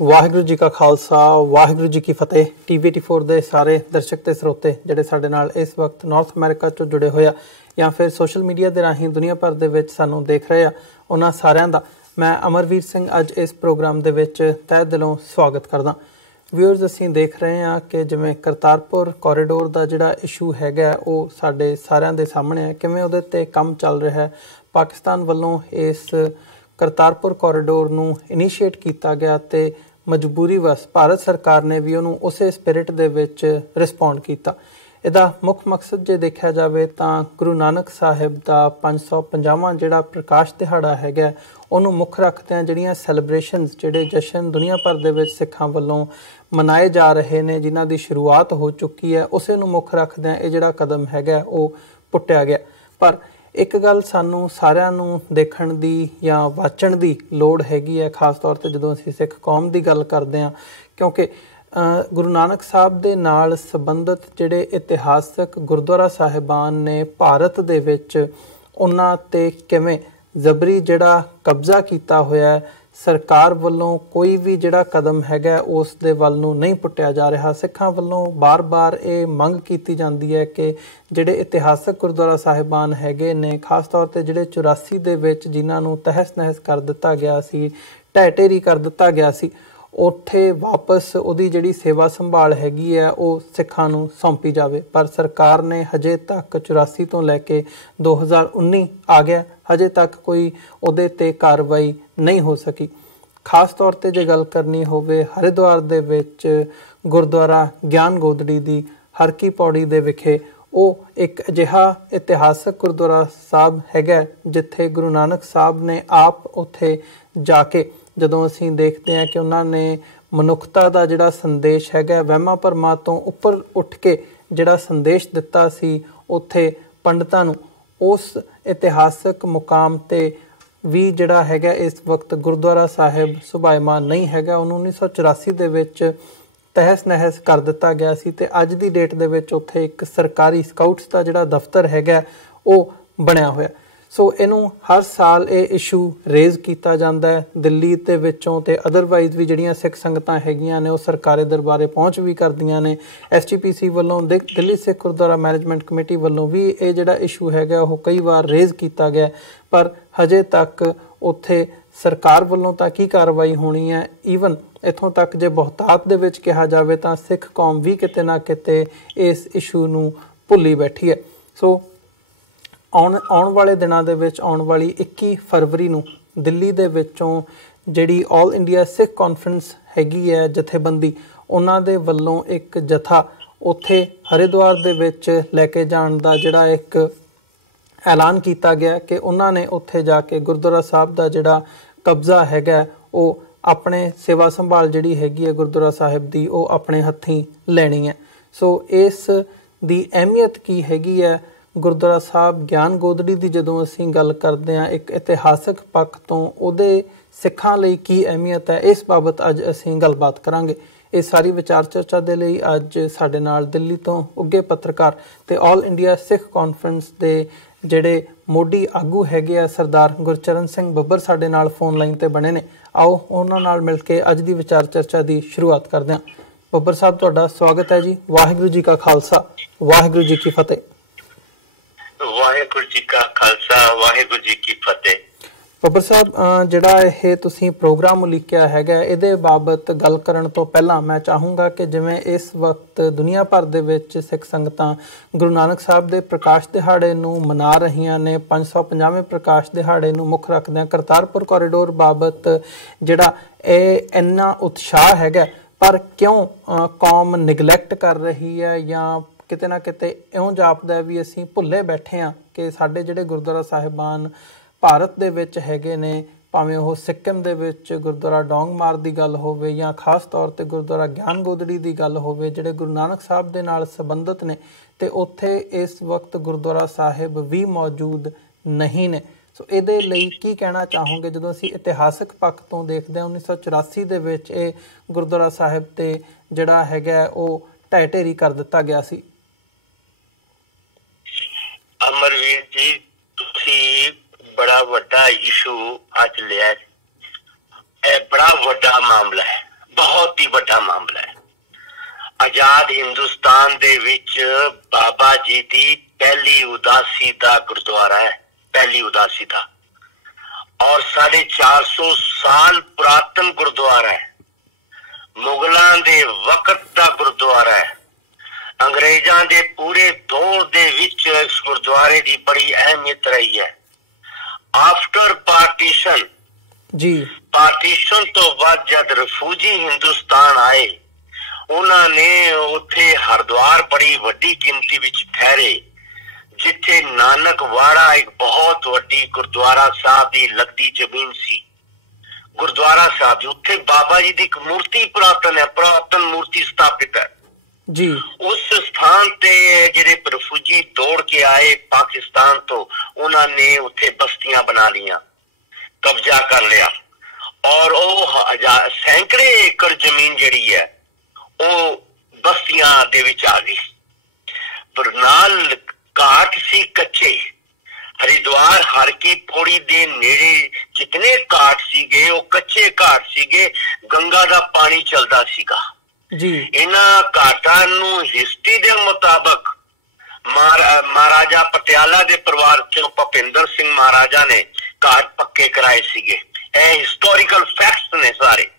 वाहिगुरू जी का खालसा वाहिगुरू जी की फतेह। TV84 ਦੇ ਸਾਰੇ ਦਰਸ਼ਕ ਤੇ ਸਰੋਤੇ ਜਿਹੜੇ ਸਾਡੇ ਨਾਲ ਇਸ ਵਕਤ ਨਾਰਥ ਅਮਰੀਕਾ ਤੋਂ ਜੁੜੇ ਹੋਏ ਆ ਜਾਂ ਫਿਰ ਸੋਸ਼ਲ ਮੀਡੀਆ ਦੇ ਰਾਹੀਂ ਦੁਨੀਆ ਭਰ ਦੇ ਵਿੱਚ ਸਾਨੂੰ ਦੇਖ ਰਹੇ ਆ, ਉਹਨਾਂ ਸਾਰਿਆਂ ਦਾ ਮੈਂ ਅਮਰਵੀਰ ਸਿੰਘ ਅੱਜ ਇਸ ਪ੍ਰੋਗਰਾਮ ਦੇ ਵਿੱਚ ਤਹਿ ਦਿਲੋਂ ਸਵਾਗਤ ਕਰਦਾ। ਵਿਊਅਰਸ, ਅਸੀਂ ਦੇਖ ਰਹੇ ਹਾਂ ਕਿ ਜਿਵੇਂ ਕਰਤਾਰਪੁਰ ਕੋਰੀਡੋਰ ਦਾ ਜਿਹੜਾ ਇਸ਼ੂ ਹੈਗਾ ਉਹ ਸਾਡੇ ਸਾਰਿਆਂ ਦੇ ਸਾਹਮਣੇ ਹੈ, ਕਿਵੇਂ ਉਹਦੇ 'ਤੇ ਕੰਮ ਚੱਲ ਰਿਹਾ ਹੈ। ਪਾਕਿਸਤਾਨ ਵੱਲੋਂ ਇਸ ਕਰਤਾਰਪੁਰ ਕੋਰੀਡੋਰ ਨੂੰ ਇਨੀਸ਼ੀਏਟ ਕੀਤਾ ਗਿਆ ਤੇ ਮਜਬੂਰੀ ਵਸ ਭਾਰਤ ਸਰਕਾਰ ਨੇ ਵੀ ਉਹਨੂੰ ਉਸੇ ਸਪਿਰਿਟ ਦੇ ਵਿੱਚ ਰਿਸਪੌਂਡ ਕੀਤਾ। ਇਹਦਾ ਮੁੱਖ ਮਕਸਦ ਜੇ ਦੇਖਿਆ ਜਾਵੇ ਤਾਂ ਗੁਰੂ ਨਾਨਕ ਸਾਹਿਬ ਦਾ 550ਵਾਂ ਜਿਹੜਾ ਪ੍ਰਕਾਸ਼ ਦਿਹਾੜਾ ਹੈਗਾ ਉਹਨੂੰ ਮੁੱਖ ਰੱਖਦਿਆਂ ਜਿਹੜੀਆਂ ਸੈਲੀਬ੍ਰੇਸ਼ਨਸ, ਜਿਹੜੇ ਜਸ਼ਨ ਦੁਨੀਆ ਭਰ ਦੇ ਵਿੱਚ ਸਿੱਖਾਂ ਵੱਲੋਂ ਮਨਾਏ ਜਾ ਰਹੇ ਨੇ, ਜਿਨ੍ਹਾਂ ਦੀ ਸ਼ੁਰੂਆਤ ਹੋ ਚੁੱਕੀ ਹੈ, ਉਸੇ ਨੂੰ ਮੁੱਖ ਰੱਖਦਿਆਂ ਇਹ ਜਿਹੜਾ ਕਦਮ ਹੈਗਾ ਉਹ ਪੁੱਟਿਆ ਗਿਆ। ਪਰ ਇੱਕ ਗੱਲ ਸਾਨੂੰ ਸਾਰਿਆਂ ਨੂੰ ਦੇਖਣ ਦੀ ਜਾਂ ਵਾਚਣ ਦੀ ਲੋੜ ਹੈਗੀ ਹੈ, ਖਾਸ ਤੌਰ 'ਤੇ ਜਦੋਂ ਅਸੀਂ ਸਿੱਖ ਕੌਮ ਦੀ ਗੱਲ ਕਰਦੇ ਹਾਂ, ਕਿਉਂਕਿ ਗੁਰੂ ਨਾਨਕ ਸਾਹਿਬ ਦੇ ਨਾਲ ਸੰਬੰਧਿਤ ਜਿਹੜੇ ਇਤਿਹਾਸਕ ਗੁਰਦੁਆਰਾ ਸਾਹਿਬਾਨ ਨੇ ਭਾਰਤ ਦੇ ਵਿੱਚ, ਉਹਨਾਂ 'ਤੇ ਕਿਵੇਂ ਜ਼ਬਰੀ ਜਿਹੜਾ ਕਬਜ਼ਾ ਕੀਤਾ ਹੋਇਆ, ਸਰਕਾਰ ਵੱਲੋਂ ਕੋਈ ਵੀ ਜਿਹੜਾ ਕਦਮ ਹੈਗਾ ਉਸ ਦੇ ਵੱਲ ਨੂੰ ਨਹੀਂ ਪੁੱਟਿਆ ਜਾ ਰਿਹਾ। ਸਿੱਖਾਂ ਵੱਲੋਂ ਬਾਰ-ਬਾਰ ਇਹ ਮੰਗ ਕੀਤੀ ਜਾਂਦੀ ਹੈ ਕਿ ਜਿਹੜੇ ਇਤਿਹਾਸਕ ਗੁਰਦੁਆਰਾ ਸਾਹਿਬਾਨ ਹੈਗੇ ਨੇ, ਖਾਸ ਤੌਰ 'ਤੇ ਜਿਹੜੇ 84 ਦੇ ਵਿੱਚ ਜਿਨ੍ਹਾਂ ਨੂੰ ਤਹਿਸ-ਨਹਿਸ ਕਰ ਦਿੱਤਾ ਗਿਆ ਸੀ, ਢਹਿ ਢੇਰੀ ਕਰ ਦਿੱਤਾ ਗਿਆ ਸੀ, ਉੱਥੇ ਵਾਪਸ ਉਹਦੀ ਜਿਹੜੀ ਸੇਵਾ ਸੰਭਾਲ ਹੈਗੀ ਹੈ ਉਹ ਸਿੱਖਾਂ ਨੂੰ ਸੌਂਪੀ ਜਾਵੇ। ਪਰ ਸਰਕਾਰ ਨੇ ਹਜੇ ਤੱਕ 84 ਤੋਂ ਲੈ ਕੇ 2019 ਆ ਗਿਆ, ਹਜੇ ਤੱਕ ਕੋਈ ਉਹਦੇ 'ਤੇ ਕਾਰਵਾਈ ਨਹੀਂ ਹੋ ਸਕੀ। ਖਾਸ ਤੌਰ 'ਤੇ ਜੇ ਗੱਲ ਕਰਨੀ ਹੋਵੇ ਹਰਿਦੁਆਰ ਦੇ ਵਿੱਚ ਗੁਰਦੁਆਰਾ ਗਿਆਨ ਗੋਦੜੀ ਦੀ ਹਰ ਕੀ ਪੌੜੀ ਦੇ ਵਿਖੇ, ਉਹ ਇੱਕ ਅਜਿਹਾ ਇਤਿਹਾਸਕ ਗੁਰਦੁਆਰਾ ਸਾਹਿਬ ਹੈਗਾ ਜਿੱਥੇ ਗੁਰੂ ਨਾਨਕ ਸਾਹਿਬ ਨੇ ਆਪ ਉੱਥੇ ਜਾ ਕੇ, ਜਦੋਂ ਅਸੀਂ ਦੇਖਦੇ ਹਾਂ ਕਿ ਉਹਨਾਂ ਨੇ ਮਨੁੱਖਤਾ ਦਾ ਜਿਹੜਾ ਸੰਦੇਸ਼ ਹੈਗਾ ਵਹਿਮਾਂ ਭਰਮਾਂ ਤੋਂ ਉੱਪਰ ਉੱਠ ਕੇ ਜਿਹੜਾ ਸੰਦੇਸ਼ ਦਿੱਤਾ ਸੀ, ਉੱਥੇ ਪੰਡਤਾਂ ਨੂੰ ਉਸ ਇਤਿਹਾਸਕ ਮੁਕਾਮ 'ਤੇ ਵੀ ਜਿਹੜਾ ਹੈਗਾ ਇਸ ਵਕਤ ਗੁਰਦੁਆਰਾ ਸਾਹਿਬ ਸੁਭਾਇਮਾਨ ਨਹੀਂ ਹੈਗਾ। ਉਹਨੂੰ 1984 ਦੇ ਵਿੱਚ ਤਹਿਸ ਨਹਿਸ ਕਰ ਦਿੱਤਾ ਗਿਆ ਸੀ ਤੇ ਅੱਜ ਦੀ ਡੇਟ ਦੇ ਵਿੱਚ ਉੱਥੇ ਇੱਕ ਸਰਕਾਰੀ ਸਕਾਊਟਸ ਦਾ ਜਿਹੜਾ ਦਫ਼ਤਰ ਹੈਗਾ ਉਹ ਬਣਿਆ ਹੋਇਆ। ਸੋ ਇਹਨੂੰ ਹਰ ਸਾਲ ਇਹ ਇਸ਼ੂ ਰੇਜ਼ ਕੀਤਾ ਜਾਂਦਾ ਹੈ ਦਿੱਲੀ ਦੇ ਵਿੱਚੋਂ, ਤੇ ਅਦਰਵਾਈਜ਼ ਵੀ ਜਿਹੜੀਆਂ ਸਿੱਖ ਸੰਗਤਾਂ ਹੈਗੀਆਂ ਨੇ ਉਹ ਸਰਕਾਰੀ ਦਰਬਾਰੇ ਪਹੁੰਚ ਵੀ ਕਰਦੀਆਂ ਨੇ। SGPC ਵੱਲੋਂ, ਦਿੱਲੀ ਸਿੱਖ ਗੁਰਦੁਆਰਾ ਮੈਨੇਜਮੈਂਟ ਕਮੇਟੀ ਵੱਲੋਂ ਵੀ ਇਹ ਜਿਹੜਾ ਇਸ਼ੂ ਹੈਗਾ ਉਹ ਕਈ ਵਾਰ ਰੇਜ਼ ਕੀਤਾ ਗਿਆ, ਪਰ ਹਜੇ ਤੱਕ ਉੱਥੇ ਸਰਕਾਰ ਵੱਲੋਂ ਤਾਂ ਕੀ ਕਾਰਵਾਈ ਹੋਣੀ ਹੈ। ਈਵਨ ਇੱਥੋਂ ਤੱਕ ਜੇ ਬਹੁਤਾਤ ਦੇ ਵਿੱਚ ਕਿਹਾ ਜਾਵੇ ਤਾਂ ਸਿੱਖ ਕੌਮ ਵੀ ਕਿਤੇ ਨਾ ਕਿਤੇ ਇਸ ਇਸ਼ੂ ਨੂੰ ਭੁੱਲੀ ਬੈਠੀ ਹੈ। ਸੋ ਆਉਣ ਵਾਲੇ ਦਿਨਾਂ ਦੇ ਵਿੱਚ, ਆਉਣ ਵਾਲੀ 21 ਫਰਵਰੀ ਨੂੰ ਦਿੱਲੀ ਦੇ ਵਿੱਚੋਂ ਜਿਹੜੀ ਆਲ ਇੰਡੀਆ ਸਿੱਖ ਕਾਨਫਰੰਸ ਹੈਗੀ ਹੈ ਜਥੇਬੰਦੀ, ਉਹਨਾਂ ਦੇ ਵੱਲੋਂ ਇੱਕ ਜਥਾ ਉੱਥੇ ਹਰਿਦੁਆਰ ਦੇ ਵਿੱਚ ਲੈ ਕੇ ਜਾਣ ਦਾ ਜਿਹੜਾ ਇੱਕ ਐਲਾਨ ਕੀਤਾ ਗਿਆ ਕਿ ਉਹਨਾਂ ਨੇ ਉੱਥੇ ਜਾ ਕੇ ਗੁਰਦੁਆਰਾ ਸਾਹਿਬ ਦਾ ਜਿਹੜਾ ਕਬਜ਼ਾ ਹੈਗਾ ਉਹ ਆਪਣੇ ਸੇਵਾ ਸੰਭਾਲ ਜਿਹੜੀ ਹੈਗੀ ਹੈ ਗੁਰਦੁਆਰਾ ਸਾਹਿਬ ਦੀ ਉਹ ਆਪਣੇ ਹੱਥੀਂ ਲੈਣੀ ਹੈ। ਸੋ ਇਸ ਦੀ ਅਹਿਮੀਅਤ ਕੀ ਹੈਗੀ ਹੈ ਗੁਰਦੁਆਰਾ ਸਾਹਿਬ ਗਿਆਨ ਗੋਦੜੀ ਦੀ, ਜਦੋਂ ਅਸੀਂ ਗੱਲ ਕਰਦੇ ਹਾਂ ਇੱਕ ਇਤਿਹਾਸਕ ਪੱਖ ਤੋਂ, ਉਹਦੇ ਸਿੱਖਾਂ ਲਈ ਕੀ ਅਹਿਮੀਅਤ ਹੈ, ਇਸ ਬਾਬਤ ਅੱਜ ਅਸੀਂ ਗੱਲਬਾਤ ਕਰਾਂਗੇ। ਇਹ ਸਾਰੀ ਵਿਚਾਰ ਚਰਚਾ ਦੇ ਲਈ ਅੱਜ ਸਾਡੇ ਨਾਲ ਦਿੱਲੀ ਤੋਂ ਉੱਘੇ ਪੱਤਰਕਾਰ ਤੇ ਆਲ ਇੰਡੀਆ ਸਿੱਖ ਕਾਨਫਰੰਸ ਦੇ ਜਿਹੜੇ ਮੋਢੀ ਆਗੂ ਹੈਗੇ ਆ ਸਰਦਾਰ ਗੁਰਚਰਨ ਸਿੰਘ ਬੱਬਰ ਸਾਡੇ ਨਾਲ ਫੋਨ ਲਾਈਨ 'ਤੇ ਬਣੇ ਨੇ। ਆਓ ਉਹਨਾਂ ਨਾਲ ਮਿਲ ਕੇ ਅੱਜ ਦੀ ਵਿਚਾਰ ਚਰਚਾ ਦੀ ਸ਼ੁਰੂਆਤ ਕਰਦੇ ਹਾਂ। ਬੱਬਰ ਸਾਹਿਬ, ਤੁਹਾਡਾ ਸਵਾਗਤ ਹੈ ਜੀ। ਵਾਹਿਗੁਰੂ ਜੀ ਕਾ ਖਾਲਸਾ ਵਾਹਿਗੁਰੂ ਜੀ ਕੀ ਫਤਿਹ। ਵਾਹਿਗੁਰੂ ਜੀ ਕਾ ਖਾਲਸਾ ਵਾਹਿਗੁਰੂ ਜੀ ਕੀ ਫਤਿਹ। ਬੱਬਰ ਸਾਹਿਬ, ਜਿਹੜਾ ਇਹ ਤੁਸੀਂ ਪ੍ਰੋਗਰਾਮ ਉਲੀਕਿਆ ਹੈਗਾ, ਇਹਦੇ ਬਾਬਤ ਗੱਲ ਕਰਨ ਤੋਂ ਪਹਿਲਾਂ ਮੈਂ ਚਾਹੂੰਗਾ ਕਿ ਜਿਵੇਂ ਇਸ ਵਕਤ ਦੁਨੀਆ ਭਰ ਦੇ ਵਿੱਚ ਸਿੱਖ ਸੰਗਤਾਂ ਗੁਰੂ ਨਾਨਕ ਸਾਹਿਬ ਦੇ ਪ੍ਰਕਾਸ਼ ਦਿਹਾੜੇ ਨੂੰ ਮਨਾ ਰਹੀਆਂ ਨੇ, 550ਵੇਂ ਪ੍ਰਕਾਸ਼ ਦਿਹਾੜੇ ਨੂੰ ਮੁੱਖ ਰੱਖਦਿਆਂ ਕਰਤਾਰਪੁਰ ਕੋਰੀਡੋਰ ਬਾਬਤ ਜਿਹੜਾ ਇਹ ਇੰਨਾ ਉਤਸ਼ਾਹ ਹੈਗਾ, ਪਰ ਕਿਉਂ ਕੌਮ ਨਿਗਲੈਕਟ ਕਰ ਰਹੀ ਹੈ ਜਾਂ ਕਿਤੇ ਨਾ ਕਿਤੇ ਇਉਂ ਜਾਪਦਾ ਵੀ ਅਸੀਂ ਭੁੱਲੇ ਬੈਠੇ ਹਾਂ ਕਿ ਸਾਡੇ ਜਿਹੜੇ ਗੁਰਦੁਆਰਾ ਸਾਹਿਬਾਨ ਭਾਰਤ ਦੇ ਵਿੱਚ ਹੈਗੇ ਨੇ, ਭਾਵੇਂ ਉਹ ਸਿੱਕਿਮ ਦੇ ਵਿੱਚ ਗੁਰਦੁਆਰਾ ਡੋਂਗਮਾਰ ਦੀ ਗੱਲ ਹੋਵੇ ਜਾਂ ਖਾਸ ਤੌਰ 'ਤੇ ਗੁਰਦੁਆਰਾ ਗਿਆਨ ਗੋਦੜੀ ਦੀ ਗੱਲ ਹੋਵੇ, ਜਿਹੜੇ ਗੁਰੂ ਨਾਨਕ ਸਾਹਿਬ ਦੇ ਨਾਲ ਸੰਬੰਧਿਤ ਨੇ, ਤੇ ਉੱਥੇ ਇਸ ਵਕਤ ਗੁਰਦੁਆਰਾ ਸਾਹਿਬ ਵੀ ਮੌਜੂਦ ਨਹੀਂ ਨੇ। ਸੋ ਇਹਦੇ ਲਈ ਕੀ ਕਹਿਣਾ ਚਾਹੋਗੇ ਜਦੋਂ ਅਸੀਂ ਇਤਿਹਾਸਕ ਪੱਖ ਤੋਂ ਦੇਖਦੇ ਹਾਂ 1984 ਦੇ ਵਿੱਚ ਇਹ ਗੁਰਦੁਆਰਾ ਸਾਹਿਬ 'ਤੇ ਜਿਹੜਾ ਹੈਗਾ ਉਹ ਢਹਿ ਢੇਰੀ ਕਰ ਦਿੱਤਾ ਗਿਆ ਸੀ? ਅਮਰਵੀਰ ਜੀ, ਤੁਸੀਂ ਬੜਾ ਵੱਡਾ ਇਸ਼ੂ ਅੱਜ ਲਿਆ। ਇਹ ਬੜਾ ਵੱਡਾ ਮਾਮਲਾ ਹੈ, उदासी का गुरुद्वारा है, पहली उदासी का, और 450 साल पुरातन गुरुद्वारा है। मुगलों के वक्त का गुरुद्वारा है। अंग्रेजों के पूरे दौर दे विच इस गुरुद्वारे की बड़ी अहमियत रही है। आफ्टर पार्टीशन तो बाद जब रिफ्यूजी हिंदुस्तान आए, उन्होंने उत्थे हरिद्वार बड़ी वड्डी गिनती विच ठहरे, जिथे नानक वाड़ा एक बहुत वड्डी गुरुद्वारा साहब की लगती जमीन सी। गुरुद्वारा साहब उत्थे बाबा जी की एक मूर्ति पुरातन है, पुरातन मूर्ति स्थापित है जी। उस स्थान ते जिहड़े रिफ्यूजी दौड़ के आए पाकिस्तान तो, उन्होंने उत्थे बस्तियां बना लिया, कब्जा कर लिया, और वो सैकड़े एकड़ जमीन जिहड़ी है वो बस्तियां दे विच आ गई। पर नाल घाट सी कच्चे। हरिद्वार हर की पौड़ी दे नेड़े जितने घाट सीगे वो कच्चे घाट सीगे, गंगा दा पानी चलदा सीगा जी। इन्हां घाटां नूं हिस्ट्री दे मुताबिक महाराजा पटियाला दे परिवार चों भुपिंदर सिंह महाराजा ने घाट पक्के कराए सीगे। ए हिस्टोरिकल फैक्ट्स ने सारे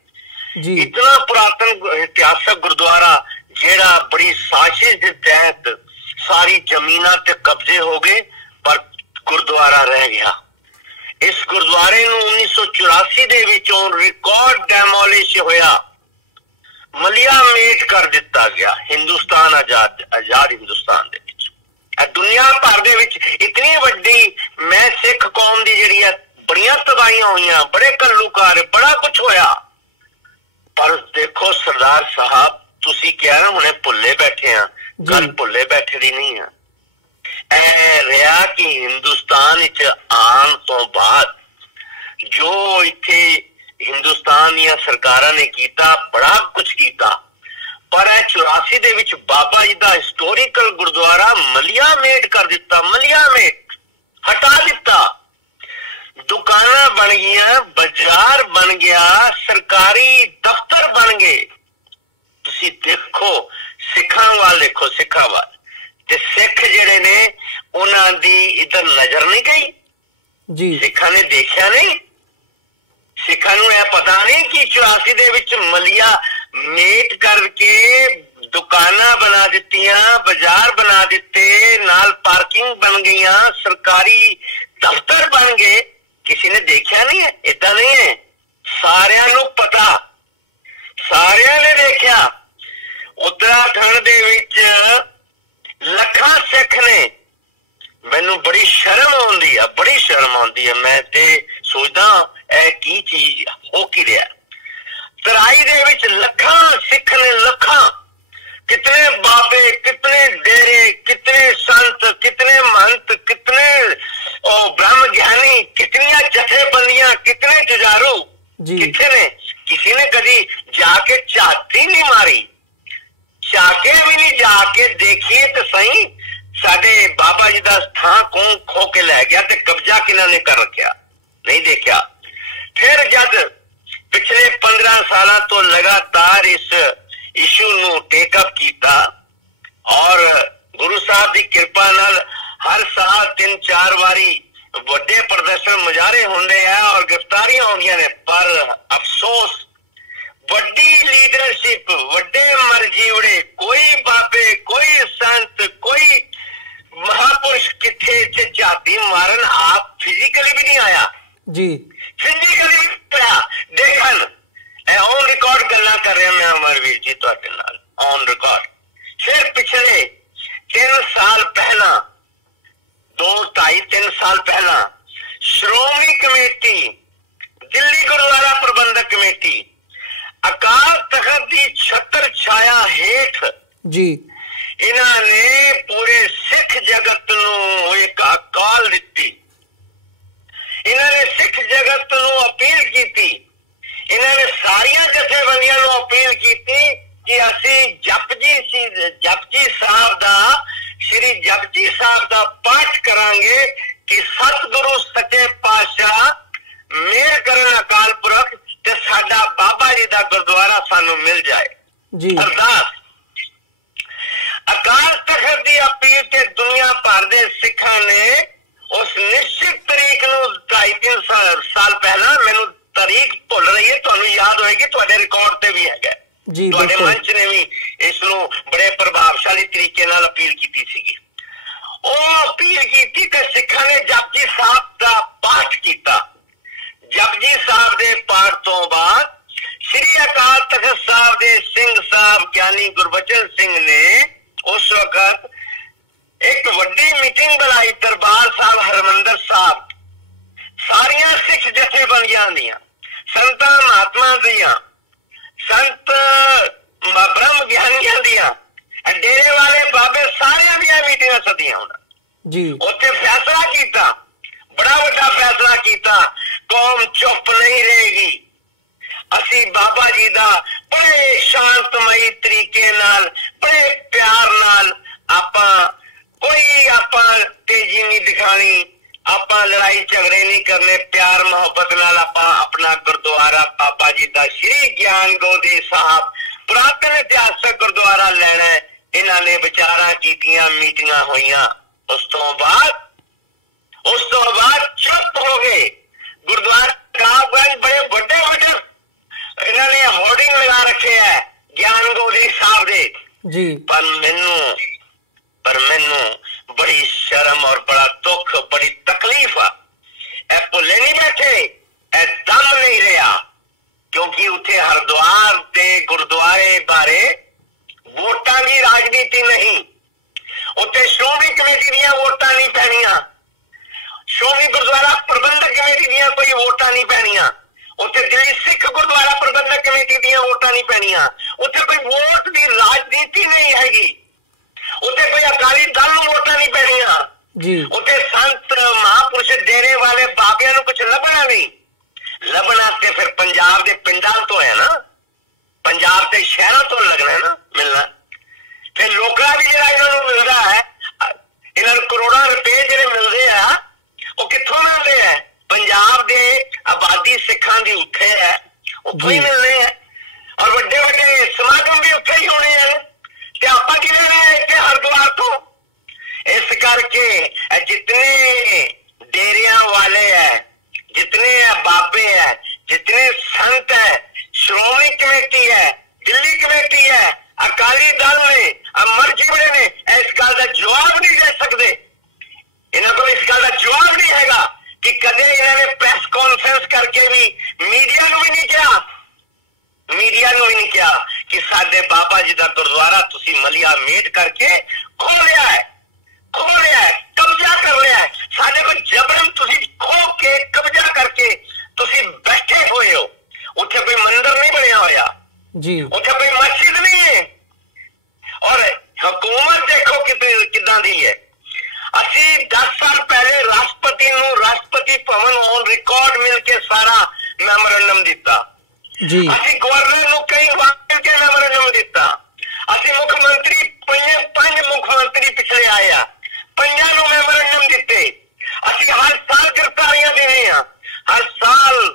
जी। इतना पुरातन इतिहासक गुरुद्वारा जेड़ा बड़ी साजिश के तहत सारी जमीना ते कब्जे हो गए, पर गुरुद्वारा रह गया। इस गुरुद्वारे नूं 1984 दे विचों रिकॉर्ड डेमोलिश होया, मलिया मेट कर दिता गया। हिंदुस्तान आजाद हिंदुस्तान दे विच दुनिया भर दे विच इतनी वड्डी मैं सिख कौम दी जिहड़ी है बड़ियां तबाहियां होईयां, बड़े कल्लूकार, बड़ा कुछ होया। पर देखो सरदार साहब, तुसी क्या ना हुणे भुल्ले बैठे हैं, गल भुल्ले बैठे दी नहीं है। ऐ रहा कि हिंदुस्तान विच आन तो बाद जो इत्थे हिंदुस्तान दियां सरकारां ने कीता, बड़ा कुछ कीता, पर 84 दे विच बाबा जी दा हिस्टोरिकल गुरुद्वारा मलिया मेट कर दिता, मलिया मेट हटा दिता। दुकाना बन गया, बाजार बन गया, सरकारी दफ्तर बन गए। तुसी देखो सिखां वाल, देखो सिखां वाल ते सिख जेड़े ने उन्हां दी इधर नजर नहीं गई जी। सिखां ने देखा नहीं, सिखां नूं यह पता नहीं कि 84 दे विच मलिया मेट करके दुकाना बना दित्तियां, बाजार बना दिते, नाल पार्किंग बन गईयां, सरकारी दफ्तर बन गए। किसी ने देखा नहीं है? इतना नहीं है, सारियां नूं पता, सारियां ने देखा। उत्तराखंड दे विच लखां सिख ने, मैनू बड़ी शर्म आउंदी है, बड़ी शर्म आउंदी है। मैं ते सोचदा ऐ की चीज हो की रहा। तराई दे विच लखां सिख ने, लखां, कितने बाबे, कितने डेरे, कितने संत, कितने महंत, कितने ब्रह्म ज्ञानी, कितनियां जथेबंदियां, कितने जुझारू, कितने ने? किसी ने कभी जाके झाती नहीं मारी, झाके भी नहीं, जाके देखिए तो सही साडे बाबा जी दा स्थान कौन खो के लै गया ते कब्जा किन्हां ने कर रखा, नहीं देखा। फिर जब पिछले 15 साल तो लगातार इस इशू नूं टेकअप किया और गुरु साहब की कृपा नाल हर साल 3-4 वारी बड़े प्रदर्शन मुजाहरे होंदे हैं और गिरफ्तारियां होंदियां ने, पर अफसोस बड़ी लीडरशिप, बड़े मरजीवड़े, कोई बाबे, कोई संत, कोई महापुरुष किथे झाती मारन आप फिजिकली भी नहीं आया जी, फिजिकली भी आया। देखन ऑन रिकॉर्ड गल्लां कर रहा मैं अमरवीर जी तुहाडे नाल, ऑन रिकॉर्ड। फिर पिछले 3 साल पहला, 2-2.5-3 साल पहला श्रोमणी कमेटी, दिल्ली गुरुद्वारा प्रबंधक कमेटी, अकाल तख्त की छत्र छाया हेठ जी, इन्होंने पूरे सिख जगत नूं एक अकाल दिती। इन्होंने सिख जगत नूं अपील की, इन्होंने सारिया जथेबंदियां नूं अपील की कि असीं जपजी साहब दा, श्री जपजी साहब दा पाठ करांगे कि सतगुरु सच्चे पातशाह मेहर करन अकाल पुरख ते साडा बाबा जी दा गुरुद्वारा सानू मिल जाए। जी। अरदास ਅਕਾਲ ਤਖਤ ਦੀ ਅਪੀਲ ਤੇ ਦੁਨੀਆ ਭਰ ਦੇ ਸਿੱਖਾਂ ਨੇ ਉਸ ਨਿਸ਼ਚਿਤ ਤਰੀਕ ਨੂੰ 2.5 ਸਾਲ ਪਹਿਲਾਂ, ਮੈਨੂੰ ਤਾਰੀਖ ਭੁੱਲ ਰਹੀ ਹੈ, ਤੁਹਾਨੂੰ ਯਾਦ ਹੋਏਗੀ, ਤੁਹਾਡੇ ਰਿਕਾਰਡ ਤੇ ਵੀ ਹੈਗਾ ਜੀ, ਤੁਹਾਡੇ ਮੰਚ ਨੇ ਵੀ ਇਸ ਨੂੰ ਬੜੇ ਪ੍ਰਭਾਵਸ਼ਾਲੀ ਤਰੀਕੇ ਨਾਲ ਅਪੀਲ ਕੀਤੀ ਸੀਗੀ। ਉਹ ਅਪੀਲ ਕੀਤੀ ਤੇ ਸਿੱਖਾਂ ਨੇ ਜਪਜੀ ਸਾਹਿਬ ਦਾ ਪਾਠ ਕੀਤਾ। ਜਪਜੀ ਸਾਹਿਬ ਦੇ ਪਾਠ ਤੋਂ ਬਾਅਦ ਸ੍ਰੀ ਅਕਾਲ ਤਖਤ ਸਾਹਿਬ ਦੇ ਸਿੰਘ ਸਾਹਿਬ ਗਿਆਨੀ ਗੁਰਬਚਨ ਸਿੰਘ ਨੇ ਉਸ ਵਕਤ ਇੱਕ ਵੱਡੀ ਮੀਟਿੰਗ ਬੁਲਾਈ ਦਰਬਾਰ ਸਾਹਿਬ ਹਰਮੰਦਰ ਸਾਹਿਬ। ਸਾਰੀਆਂ ਸਿੱਖ ਜਥੇਬੰਦੀਆਂ ਦੀਆਂ, ਸੰਤਾਂ ਮਹਾਤਮਾ ਦੀਆਂ, ਸੰਤ ਬ੍ਰਹਮ ਗਿਆਨੀਆਂ ਦੀਆਂ, ਡੇਰੇ ਵਾਲੇ ਬਾਬੇ ਸਾਰਿਆਂ ਦੀਆਂ ਮੀਟਿੰਗਾਂ ਸੱਦੀਆਂ ਉਹਨਾਂ ਜੀ। ਉੱਥੇ ਫੈਸਲਾ ਕੀਤਾ, ਬੜਾ ਵੱਡਾ ਫੈਸਲਾ ਕੀਤਾ, ਕੌਮ ਚੁੱਪ ਨਹੀਂ ਰਹੇਗੀ। ਅਸੀਂ ਬਾਬਾ ਜੀ ਦਾ ਬੜੇ ਸ਼ਾਂਤਮਈ ਤਰੀਕੇ ਨਾਲ, ਬੜੇ ਪਿਆਰ ਨਾਲ, ਆਪਾਂ ਤੇਜ਼ੀ ਨਹੀਂ ਦਿਖਾਣੀ, ਆਪਾਂ ਲੜਾਈ ਝਗੜੇ ਨਹੀਂ ਕਰਨੇ, ਪਿਆਰ ਮੁਹੱਬਤ ਨਾਲ ਆਪਾਂ ਆਪਣਾ ਗੁਰਦੁਆਰਾ ਬਾਬਾ ਜੀ ਦਾ ਸ਼੍ਰੀ ਗਿਆਨ ਗੋਦੀ ਸਾਹਿਬ ਪੁਰਾਤਨ ਇਤਿਹਾਸਕ ਗੁਰਦੁਆਰਾ ਲੈਣਾ। ਇਹਨਾਂ ਨੇ ਵਿਚਾਰਾਂ ਕੀਤੀਆਂ, ਮੀਟਿੰਗਾਂ ਹੋਈਆਂ। ਉਸ ਤੋਂ ਬਾਅਦ ਚੁੱਪ ਹੋ ਗਏ। ਗੁਰਦੁਆਰਾ ਸਾਹਿਬਗੰਜ ਬੜੇ ਵੱਡੇ ਇਹਨਾਂ ਨੇ ਹੋਰਡਿੰਗ ਲਗਾ ਰੱਖੇ ਹੈ ਗਿਆਨ ਗੋਦੀ ਸਾਹਿਬ ਦੇ ਜੀ। ਪਰ ਮੈਨੂੰ ਬੜੀ ਸ਼ਰਮ ਔਰ ਬੜਾ ਦੁੱਖ, ਬੜੀ ਤਕਲੀਫ ਆ। ਇਹ ਭੁੱਲੇ ਨਹੀਂ ਬੈਠੇ, ਇਹ ਦਮ ਨਹੀਂ ਰਿਹਾ, ਕਿਉਂਕਿ ਉੱਥੇ ਹਰਿਦੁਆਰ ਤੇ ਗੁਰਦੁਆਰੇ ਬਾਰੇ ਵੋਟਾਂ ਦੀ ਰਾਜਨੀਤੀ ਨਹੀਂ। ਉੱਥੇ ਸ਼੍ਰੋਮਣੀ ਕਮੇਟੀ ਦੀਆਂ ਵੋਟਾਂ ਨਹੀਂ ਪੈਣੀਆਂ, ਸ਼੍ਰੋਮਣੀ ਗੁਰਦੁਆਰਾ ਪ੍ਰਬੰਧਕ ਕਮੇਟੀ ਦੀਆਂ ਕੋਈ ਵੋਟਾਂ ਨਹੀਂ ਪੈਣੀਆਂ, ਉੱਥੇ ਦਿੱਲੀ ਸਿੱਖ ਗੁਰਦੁਆਰਾ ਪ੍ਰਬੰਧਕ ਕਮੇਟੀ ਦੀਆਂ ਵੋਟਾਂ ਨਹੀਂ ਪੈਣੀਆਂ। ਉੱਥੇ ਕੋਈ ਵੋਟ ਦੀ ਰਾਜਨੀਤੀ ਨਹੀਂ ਹੈਗੀ, ਉੱਥੇ ਕੋਈ ਅਕਾਲੀ ਦਲ ਨੂੰ ਵੋਟਾਂ ਨਹੀਂ ਪੈਣੀਆਂ ਜੀ। ਉੱਥੇ ਸੰਤ ਮਹਾਂਪੁਰਸ਼ ਡੇਰੇ ਵਾਲੇ ਬਾਬਿਆਂ ਨੂੰ ਕੁਝ ਲੱਭਣਾ ਨਹੀਂ। ਲੱਭਣਾ ਤੇ ਫਿਰ ਪੰਜਾਬ ਦੇ ਪਿੰਡਾਂ ਤੋਂ ਹੈ ਨਾ, ਪੰਜਾਬ ਦੇ ਸ਼ਹਿਰਾਂ ਤੋਂ ਲੱਗਣਾ ਨਾ ਮਿਲਣਾ। ਫਿਰ ਲੋਕਾਂ ਵੀ ਜਿਹੜਾ ਇਹਨਾਂ ਨੂੰ ਮਿਲਦਾ ਹੈ, ਇਹਨਾਂ ਨੂੰ ਕਰੋੜਾਂ ਰੁਪਏ ਜਿਹੜੇ ਮਿਲਦੇ ਆ, ਉਹ ਕਿੱਥੋਂ ਮਿਲਦੇ ਆ? ਪੰਜਾਬ ਦੇ ਆਬਾਦੀ ਸਿੱਖਾਂ ਦੀ ਉੱਥੇ ਹੈ, ਉੱਥੋਂ ਹੀ ਮਿਲਦੇ ਹੈ। ਔਰ ਵੱਡੇ ਸਮਾਗਮ ਵੀ ਉੱਥੇ ਹੀ ਹੋਣੇ ਆ ਤੇ ਆਪਾਂ ਕਿਵੇਂ ਰਹੇ ਇੱਥੇ ਹਰਿਦੁਆਰ ਤੋਂ। ਇਸ ਕਰਕੇ ਜਿਤਨੇ ਡੇਰਿਆਂ ਵਾਲੇ ਹੈ, ਜਿਤਨੇ ਬਾਬੇ ਹੈ, ਜਿਤਨੇ ਸੰਤ ਹੈ, ਸ਼੍ਰੋਮਣੀ ਕਮੇਟੀ ਹੈ, ਦਿੱਲੀ ਕਮੇਟੀ ਹੈ, ਅਕਾਲੀ ਦਲ ਨੇ, ਅਮਰਜੀ ਵਾਲੇ ਨੇ, ਇਸ ਗੱਲ ਦਾ ਜਵਾਬ ਨਹੀਂ ਦੇ ਸਕਦੇ। ਇਹਨਾਂ ਕੋਲ ਇਸ ਗੱਲ ਦਾ ਜਵਾਬ ਨਹੀਂ ਹੈਗਾ ਕਿ ਕਦੇ ਇਹਨਾਂ ਨੇ ਪ੍ਰੈਸ ਕਾਨਫਰੰਸ ਕਰਕੇ ਵੀ ਮੀਡੀਆ ਨੂੰ ਵੀ ਨਹੀਂ ਕਿਹਾ ਕਿ ਸਾਡੇ ਬਾਬਾ ਜੀ ਦਾ ਗੁਰਦੁਆਰਾ ਤੁਸੀਂ ਮਲੀਆ ਮੇਟ ਕਰਕੇ ਖੋਲਿਆ ਹੈ, ਕਬਜ਼ਾ ਕਰ ਲਿਆ ਹੈ। ਸਾਡੇ ਕੋਲ ਜਬਰਨ ਤੁਸੀਂ ਖੋ ਕੇ ਕਬਜ਼ਾ ਕਰਕੇ ਤੁਸੀਂ ਬੈਠੇ ਹੋਏ ਹੋ। ਉੱਥੇ ਕੋਈ ਮੰਦਿਰ ਨਹੀਂ ਬਣਿਆ ਹੋਇਆ ਜੀ, ਉੱਥੇ ਕੋਈ ਮਸਜਿਦ ਨਹੀਂ ਹੈ। ਔਰ ਹਕੂਮਤ ਦੇਖੋ ਕਿੱਦਾਂ ਦੀ ਹੈ। ਅਸੀਂ 10 ਸਾਲ ਪਹਿਲੇ ਰਾਸ਼ਟਰਪਤੀ ਭਵਨ ਔਨ ਰਿਕਾਰਡ ਮਿਲ ਕੇ ਸਾਰਾ ਮੈਮੋਰੰਡਮ ਦਿੱਤਾ ਜੀ। ਅਸੀਂ ਗਵਰਨਰ ਨੂੰ ਕਈ ਵਾਰ ਮਿਲ ਕੇ ਮੈਮੋਰੰਡਮ ਦਿੱਤਾ। ਅਸੀਂ ਮੁੱਖ ਮੰਤਰੀ ਪੰਜ ਮੁੱਖ ਮੰਤਰੀ ਪਿਛਲੇ ਆਏ ਆ, ਪੰਜਾਂ ਨੂੰ ਮੈਮੋਰੰਡਮ ਦਿੱਤੇ। ਅਸੀਂ ਹਰ ਸਾਲ ਗ੍ਰਿਫਤਾਰੀਆਂ ਦੇਣੇ ਆ, ਹਰ ਸਾਲ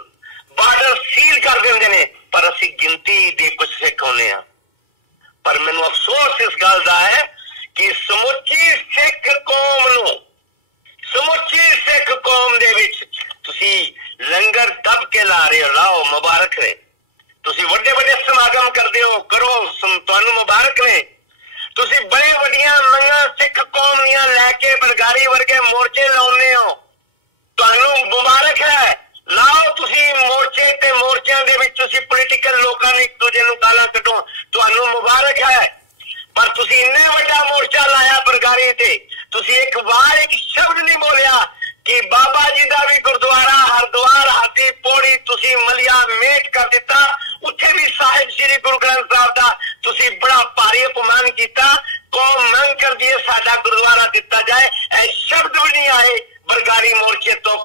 ਬਾਰਡਰ ਸੀਲ ਕਰ ਦਿੰਦੇ ਨੇ, ਪਰ ਅਸੀਂ ਗਿਣਤੀ ਦੇ ਕੁਝ ਸਿੱਖ ਹੁੰਦੇ ਆ। ਪਰ ਮੈਨੂੰ ਅਫਸੋਸ ਇਸ ਗੱਲ ਦਾ ਹੈ ਕਿ ਸਮੁੱਚੀ ਸਿੱਖ ਕੌਮ ਦੇ ਵਿੱਚ ਤੁਸੀਂ ਲੰਗਰ ਦਬ ਕੇ ਲਾ ਰਹੇ ਹੋ। ਲਾਓ, ਮੁਬਾਰਕ ਨੇ। ਤੁਸੀਂ ਵੱਡੇ ਸਮਾਗਮ ਕਰਦੇ ਹੋ, ਕਰੋ, ਤੁਹਾਨੂੰ ਮੁਬਾਰਕ ਨੇ। ਤੁਸੀਂ ਬੜੇ ਵੱਡੀਆਂ ਮੰਗਾਂ ਸਿੱਖ ਕੌਮ ਦੀਆਂ ਲੈ ਕੇ ਬਰਗਾੜੀ ਵਰਗੇ ਮੋਰਚੇ ਲਾਉਂਦੇ ਹੋ, ਤੁਹਾਨੂੰ ਮੁਬਾਰਕ ਹੈ। ਲਾਓ ਤੁਸੀਂ ਮੋਰਚੇ ਤੇ ਮੋਰਚਿਆਂ ਦੇ ਵਿੱਚ ਤੁਸੀਂ ਪੋਲੀਟੀਕਲ ਲੋਕਾਂ ਨੂੰ ਇੱਕ ਦੂਜੇ ਨੂੰ ਗਾਲਾਂ ਕੱਢੋ, ਤੁਹਾਨੂੰ ਮੁਬਾਰਕ ਹੈ। ਪਰ ਤੁਸੀਂ ਇੰਨਾ ਵੱਡਾ ਮੋਰਚਾ ਲਾਇਆ ਬਰਗਾੜੀ ਤੇ, ਤੁਸੀਂ ਇੱਕ ਵਾਰ ਇੱਕ ਸ਼ਬਦ ਨਹੀਂ ਬੋਲਿਆ ਕਿ ਬਾਬਾ ਜੀ ਦਾ ਵੀ ਗੁਰਦੁਆਰਾ ਹਰਿਦੁਆਰ ਹਾਦੀ ਪੌੜੀ ਤੁਸੀਂ ਮਲੀਆ ਮੇਟ ਕਰ ਦਿੱਤਾ। ਉੱਥੇ ਵੀ ਸਾਹਿਬ ਸ੍ਰੀ ਗੁਰੂ ਗ੍ਰੰਥ ਸਾਹਿਬ ਦਾ ਤੁਸੀਂ ਬੜਾ ਭਾਰੀ ਅਪਮਾਨ ਕੀਤਾ। ਕੌਮ ਮੰਗ ਕਰਦੀ ਹੈ ਸਾਡਾ ਗੁਰਦੁਆਰਾ ਦਿੱਤਾ ਜਾਏ, ਇਹ ਸ਼ਬਦ ਵੀ ਨਹੀਂ ਆਏ ਬਰਗਾੜੀ ਮੋਰਚੇ ਤੋਂ।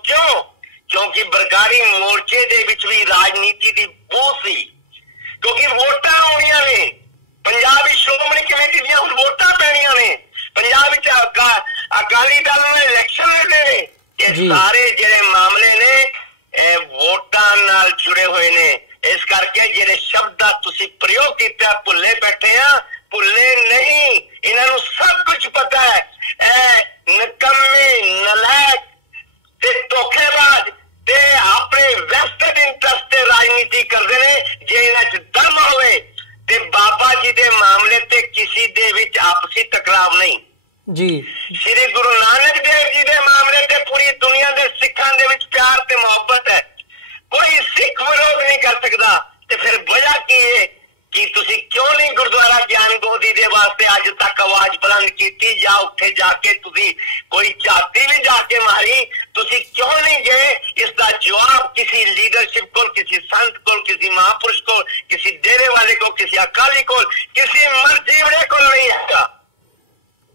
ਕਿਉਂਕਿ ਬਰਗਾੜੀ ਮੋਰਚੇ ਦੇ ਵਿੱਚ ਵੀ ਰਾਜਨੀਤੀ ਦੀ ਬੋ ਸੀ, ਕਿਉਂਕਿ ਵੋਟਾਂ ਆਉਣੀਆਂ ਨੇ। ਪੰਜਾਬ ਵਿੱਚ ਸ਼੍ਰੋਮਣੀ ਕਮੇਟੀ ਦੀਆਂ ਹੁਣ ਵੋਟਾਂ ਪੈਣੀਆਂ ਨੇ, ਪੰਜਾਬ ਵਿੱਚ ਅਕਾਲੀ ਦਲ ਨੂੰ ਇਲੈਕਸ਼ਨ ਲੜਨੇ ਨੇ। ਇਹ ਸਾਰੇ ਜਿਹੜੇ ਮਾਮਲੇ ਨੇ ਇਹ ਵੋਟਾਂ ਨਾਲ ਜੁੜੇ ਹੋਏ ਨੇ। ਇਸ ਕਰਕੇ ਜਿਹੜੇ ਸ਼ਬਦ ਦਾ ਤੁਸੀਂ ਪ੍ਰਯੋਗ ਕੀਤਾ, ਭੁੱਲੇ ਬੈਠੇ ਆ, ਭੁੱਲੇ ਨਹੀਂ। ਇਹਨਾਂ ਨੂੰ ਸਭ ਕੁਝ ਪਤਾ ਹੈ। ਇਹ ਨਿਕੰਮੇ, ਨਲਾਇਕ ਤੇ ਧੋਖੇਬਾਜ਼ ਤੇ ਆਪਣੇ ਵੈਸਟਡ ਇੰਟਰਸਟ ਤੇ ਰਾਜਨੀਤੀ ਕਰਦੇ ਨੇ। ਜੇ ਇਹਨਾਂ 'ਚ ਦਮ ਹੋਵੇ ਤੇ ਬਾਬਾ ਜੀ ਦੇ ਮਾਮਲੇ ਤੇ ਕਿਸੇ ਦੇ ਵਿੱਚ ਆਪਸੀ ਟਕਰਾਵ ਨਹੀਂ ਜੀ। ਸ੍ਰੀ ਗੁਰੂ ਨਾਨਕ ਦੇਵ ਜੀ ਦੇ ਮਾਮਲੇ ਤੇ ਪੂਰੀ ਦੁਨੀਆ ਦੇ ਸਿੱਖਾਂ ਦੇ ਵਿੱਚ ਪਿਆਰ ਤੇ ਮੁਹੱਬਤ ਹੈ। ਕੋਈ ਸਿੱਖ ਵਿਰੋਧ ਨਹੀਂ ਕਰ ਸਕਦਾ। ਤੇ ਫਿਰ ਵਜ੍ਹਾ ਕੀ ਹੈ ਕਿ ਤੁਸੀਂ ਕਿਉਂ ਨਹੀਂ ਗੁਰਦੁਆਰਾ ਗਿਆਨ ਗੋਦੀ ਦੇ ਵਾਸਤੇ ਅੱਜ ਤੱਕ ਆਵਾਜ਼ ਬੁਲੰਦ ਕੀਤੀ, ਜਾਂ ਉੱਥੇ ਜਾ ਕੇ ਤੁਸੀਂ ਕੋਈ ਝਾਤੀ ਵੀ ਜਾ ਕੇ ਮਾਰੀ? ਤੁਸੀਂ ਕਿਉਂ ਨਹੀਂ ਗਏ? ਇਸ ਦਾ ਜਵਾਬ ਕਿਸੇ ਲੀਡਰਸ਼ਿਪ ਕੋਲ, ਕਿਸੇ ਸੰਤ ਕੋਲ, ਕਿਸੇ ਮਹਾਂਪੁਰਸ਼ ਕੋਲ, ਕਿਸੇ ਡੇਰੇ ਵਾਲੇ ਕੋਲ, ਕਿਸੇ ਅਕਾਲੀ ਕੋਲ, ਕਿਸੇ ਮਰਜੀਵੜੇ ਕੋਲ ਨਹੀਂ ਹੈਗਾ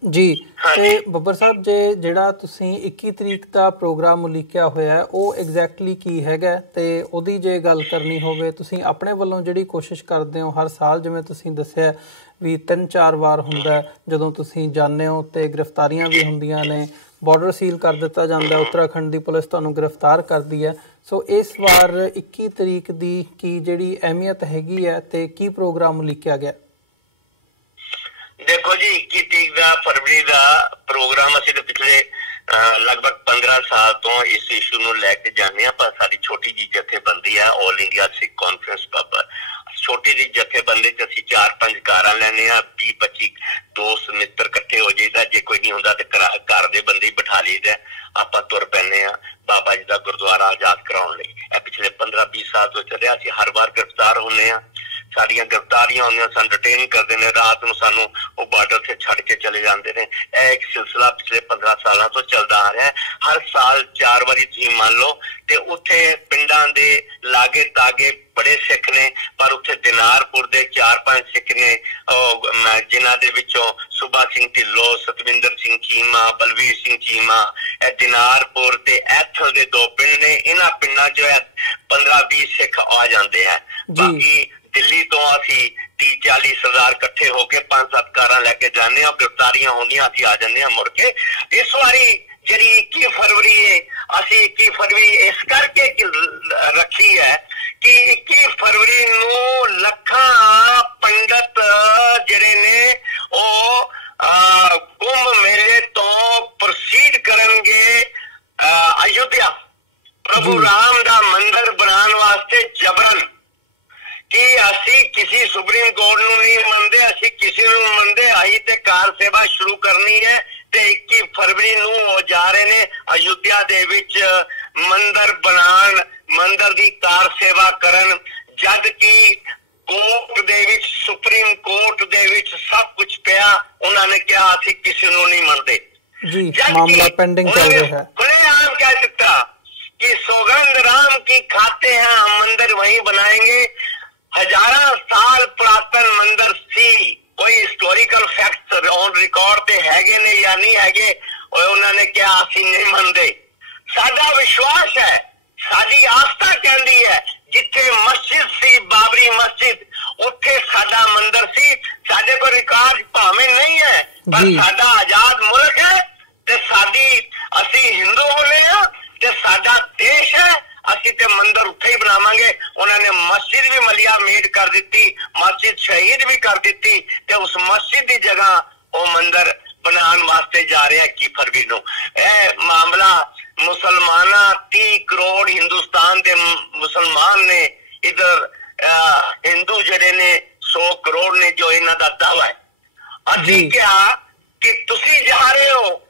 ਜੀ। ਤੇ ਬੱਬਰ ਸਾਹਿਬ, ਜਿਹੜਾ ਤੁਸੀਂ 21 ਤਰੀਕ ਦਾ ਪ੍ਰੋਗਰਾਮ ਉਲੀਕਿਆ ਹੋਇਆ ਉਹ ਐਗਜ਼ੈਕਟਲੀ ਕੀ ਹੈਗਾ, ਤੇ ਉਹਦੀ ਜੇ ਗੱਲ ਕਰਨੀ ਹੋਵੇ ਤੁਸੀਂ ਆਪਣੇ ਵੱਲੋਂ ਜਿਹੜੀ ਕੋਸ਼ਿਸ਼ ਕਰਦੇ ਹੋ ਹਰ ਸਾਲ, ਜਿਵੇਂ ਤੁਸੀਂ ਦੱਸਿਆ ਵੀ 3-4 ਵਾਰ ਹੁੰਦਾ ਜਦੋਂ ਤੁਸੀਂ ਜਾਂਦੇ ਹੋ ਤੇ ਗ੍ਰਿਫਤਾਰੀਆਂ ਵੀ ਹੁੰਦੀਆਂ ਨੇ, ਬਾਰਡਰ ਸੀਲ ਕਰ ਦਿੱਤਾ ਜਾਂਦਾ, ਉੱਤਰਾਖੰਡ ਦੀ ਪੁਲਿਸ ਤੁਹਾਨੂੰ ਗ੍ਰਿਫਤਾਰ ਕਰਦੀ ਹੈ। ਸੋ ਇਸ ਵਾਰ 21 ਤਰੀਕ ਦੀ ਕੀ ਜਿਹੜੀ ਅਹਿਮੀਅਤ ਹੈਗੀ ਹੈ ਤੇ ਕੀ ਪ੍ਰੋਗਰਾਮ ਉਲੀਕਿਆ ਗਿਆ? ਦੇਖੋ ਜੀ, 21 ਤਰੀਕ ਦਾ ਫਰਵਰੀ ਦਾ ਪ੍ਰੋਗਰਾਮ ਅਸੀਂ ਤਾਂ ਪਿਛਲੇ ਲਗਭਗ 15 ਸਾਲ ਤੋਂ ਇਸ ਇਸ਼ੂ ਨੂੰ ਲੈ ਕੇ ਜਾਂਦੇ ਹਾਂ। ਪਰ ਸਾਡੀ ਛੋਟੀ ਜਿਹੀ ਜਥੇਬੰਦੀ ਹੈ, ਆਲ ਇੰਡੀਆ ਸਿੱਖ ਕਾਨਫਰੰਸ ਬਾਬਾ। ਛੋਟੀ ਜਿਹੀ ਜਥੇਬੰਦੀ 'ਚ ਅਸੀਂ 4-5 ਕਾਰਾਂ ਲੈਂਦੇ ਹਾਂ, 20-25 ਦੋਸਤ ਮਿੱਤਰ ਇਕੱਠੇ ਹੋ ਜਾਈਦਾ। ਜੇ ਕੋਈ ਨਹੀਂ ਹੁੰਦਾ ਤੇ ਘਰ ਦੇ ਬੰਦੇ ਹੀ ਬਿਠਾ ਲਈਦਾ, ਆਪਾਂ ਤੁਰ ਪੈਂਦੇ ਹਾਂ ਬਾਬਾ ਜੀ ਦਾ ਗੁਰਦੁਆਰਾ ਆਜ਼ਾਦ ਕਰਾਉਣ ਲਈ। ਇਹ ਪਿਛਲੇ 15-20 ਸਾਲ ਤੋਂ ਚੱਲਿਆ। ਅਸੀਂ ਹਰ ਵਾਰ ਗ੍ਰਿਫਤਾਰ ਹੁੰਦੇ ਹਾਂ, ਸਾਡੀਆਂ ਗ੍ਰਿਫਤਾਰੀਆਂ ਹੁੰਦੀਆਂ, ਸਾਨੂੰ ਡਿਟੇਨ ਕਰਦੇ ਨੇ, ਰਾਤ ਨੂੰ ਸਾਨੂੰ ਉਹ ਬਾਰਡਰ ਤੇ ਛੱਡ ਕੇ ਚਲੇ ਜਾਂਦੇ ਨੇ। ਇਹ ਇੱਕ ਸਿਲਸਿਲਾ ਪਿਛਲੇ 15 ਸਾਲਾਂ ਤੋਂ ਚੱਲਦਾ ਆ ਰਿਹਾ ਹੈ। ਹਰ ਸਾਲ 4 ਵਾਰੀ ਤੁਸੀਂ ਮੰਨ ਲਓ ਤੇ ਉੱਥੇ ਪਿੰਡਾਂ ਦੇ ਲਾਗੇ ਤਾਗੇ ਬੜੇ ਸਿੱਖ ਨੇ, ਪਰ ਉੱਥੇ ਦਿਨਾਰਪੁਰ ਦੇ 4-5 ਸਿੱਖ ਨੇ, ਜਿਨ੍ਹਾਂ ਦੇ ਵਿੱਚੋਂ ਸੁਭਾ ਸਿੰਘ ਢਿੱਲੋਂ, ਸਤਵਿੰਦਰ ਸਿੰਘ ਚੀਮਾ, ਬਲਵੀਰ ਸਿੰਘ ਚੀਮਾ, ਇਹ ਦਿਨਾਰਪੁਰ ਤੇ ਐਥਲ ਦੇ 2 ਪਿੰਡ ਨੇ। ਇਹਨਾਂ ਪਿੰਡਾਂ 'ਚ 15-20 ਸਿੱਖ ਆ ਜਾਂਦੇ ਹੈ। ਬਾਕੀ ਦਿੱਲੀ ਤੋਂ ਅਸੀਂ 30-40 ਸਰਦਾਰ ਇਕੱਠੇ ਹੋ ਕੇ 5-7 ਕਾਰਾਂ ਲੈ ਕੇ ਜਾਂਦੇ ਹਾਂ, ਗ੍ਰਿਫਤਾਰੀਆਂ ਹੁੰਦੀਆਂ, ਅਸੀਂ ਆ ਜਾਂਦੇ ਹਾਂ ਮੁੜ ਕੇ। ਇਸ ਵਾਰੀ ਜਿਹੜੀ 21 ਫਰਵਰੀ ਹੈ, ਅਸੀਂ 21 ਫਰਵਰੀ ਇਸ ਕਰਕੇ ਰੱਖੀ ਹੈ ਕਿ 21 ਫਰਵਰੀ ਨੂੰ ਲੱਖਾਂ ਪੰਡਤ ਜਿਹੜੇ ਨੇ ਉਹ ਕੁੰਭ ਮੇਲੇ ਤੋਂ ਪ੍ਰੋਸੀਡ ਕਰਨਗੇ ਅਯੁੱਧਿਆ, ਪ੍ਰਭੂ ਰਾਮ ਦਾ ਮੰਦਿਰ ਬਣਾਉਣ ਵਾਸਤੇ ਜਬਰਨ। ਕਿ ਅਸੀਂ ਕਿਸੇ ਸੁਪਰੀਮ ਕੋਰਟ ਨੂੰ ਨਹੀਂ ਮੰਨਦੇ, ਅਸੀਂ ਕਿਸੇ ਨੂੰ ਮੰਨਦੇ। ਆਈ ਤੇ ਕਾਰ ਸੇਵਾ ਸ਼ੁਰੂ ਕਰਨੀ ਹੈ ਤੇ 21 ਫਰਵਰੀ ਨੂੰ ਉਹ ਜਾ ਰਹੇ ਨੇ ਅਯੁੱਧਿਆ ਦੇ ਵਿੱਚ ਮੰਦਿਰ ਬਣਾਉਣ, ਮੰਦਿਰ ਦੀ ਕਾਰ ਸੇਵਾ ਕਰਨ। ਜਦ ਕਿ ਕੋਰਟ ਦੇ ਵਿੱਚ, ਸੁਪਰੀਮ ਕੋਰਟ ਦੇ ਵਿੱਚ ਸਭ ਕੁਝ ਪਿਆ, ਉਹਨਾਂ ਨੇ ਕਿਹਾ ਅਸੀਂ ਕਿਸੇ ਨੂੰ ਨਹੀਂ ਮੰਨਦੇ ਜੀ। ਮਾਮਲਾ ਪੈਂਡਿੰਗ ਚੱਲ ਰਿਹਾ ਹੈ। खुलेआम कह सकता कि सौगंध राम की खाते हैं, हम मंदिर वहीं बनाएंगे। हजारों साल पुरातन मंदिर सी, कोई हिस्टोरिकल फैक्ट्स ऑन रिकॉर्ड ते हैगे ने या नहीं हैगे, और उन्होंने क्या ਅਸੀਂ नहीं ਮੰਨਦੇ। ਸਾਡਾ ਵਿਸ਼ਵਾਸ ਹੈ, ਸਾਡੀ ਆਸਥਾ ਕਹਿੰਦੀ ਹੈ, ਜਿੱਥੇ ਮਸਜਿਦ ਸੀ ਬਾਬਰੀ ਮਸਜਿਦ, ਉੱਥੇ ਸਾਡਾ ਮੰਦਿਰ ਸੀ। ਸਾਡੇ ਕੋਲ ਰਿਕਾਰਡ ਭਾਵੇਂ ਨਹੀਂ ਹੈ, ਪਰ ਸਾਡਾ ਆਜ਼ਾਦ ਮੁਲਕ ਹੈ ਤੇ ਅਸੀਂ ਹਿੰਦੂ ਹੋਲੇ ਆ ਤੇ ਸਾਡਾ ਦੇਸ਼ ਹੈ, ਅਸੀਂ ਤੇ ਮੰਦਿਰ ਉੱਥੇ ਹੀ ਬਣਾਵਾਂਗੇ। ਉਹਨਾਂ ਨੇ ਮਸਜਿਦ ਵੀ ਮਲਿਆ ਮੇਡ ਕਰ ਦਿੱਤੀ, ਮਸਜਿਦ ਸ਼ਹੀਦ ਵੀ ਕਰ ਦਿੱਤੀ ਤੇ ਉਸ ਮਸਜਿਦ ਦੀ ਜਗ੍ਹਾ ਉਹ ਮੰਦਿਰ ਬਣਾਉਣ ਵਾਸਤੇ ਜਾ ਰਹੇ 21 ਫਰਵਰੀ ਨੂੰ। ਇਹ ਮਾਮਲਾ ਮੁਸਲਮਾਨਾਂ 30 ਕਰੋੜ ਹਿੰਦੁਸਤਾਨ ਦੇ ਮੁਸਲਮਾਨ ਨੇ, ਇਧਰ ਹਿੰਦੂ ਜਿਹੜੇ ਨੇ 100 ਕਰੋੜ ਨੇ, ਜੋ ਇਹਨਾਂ ਦਾ ਦਾਵਾ ਹੈ। ਅਸੀਂ ਕਿਹਾ ਕਿ ਤੁਸੀਂ ਜਾ ਰਹੇ ਹੋ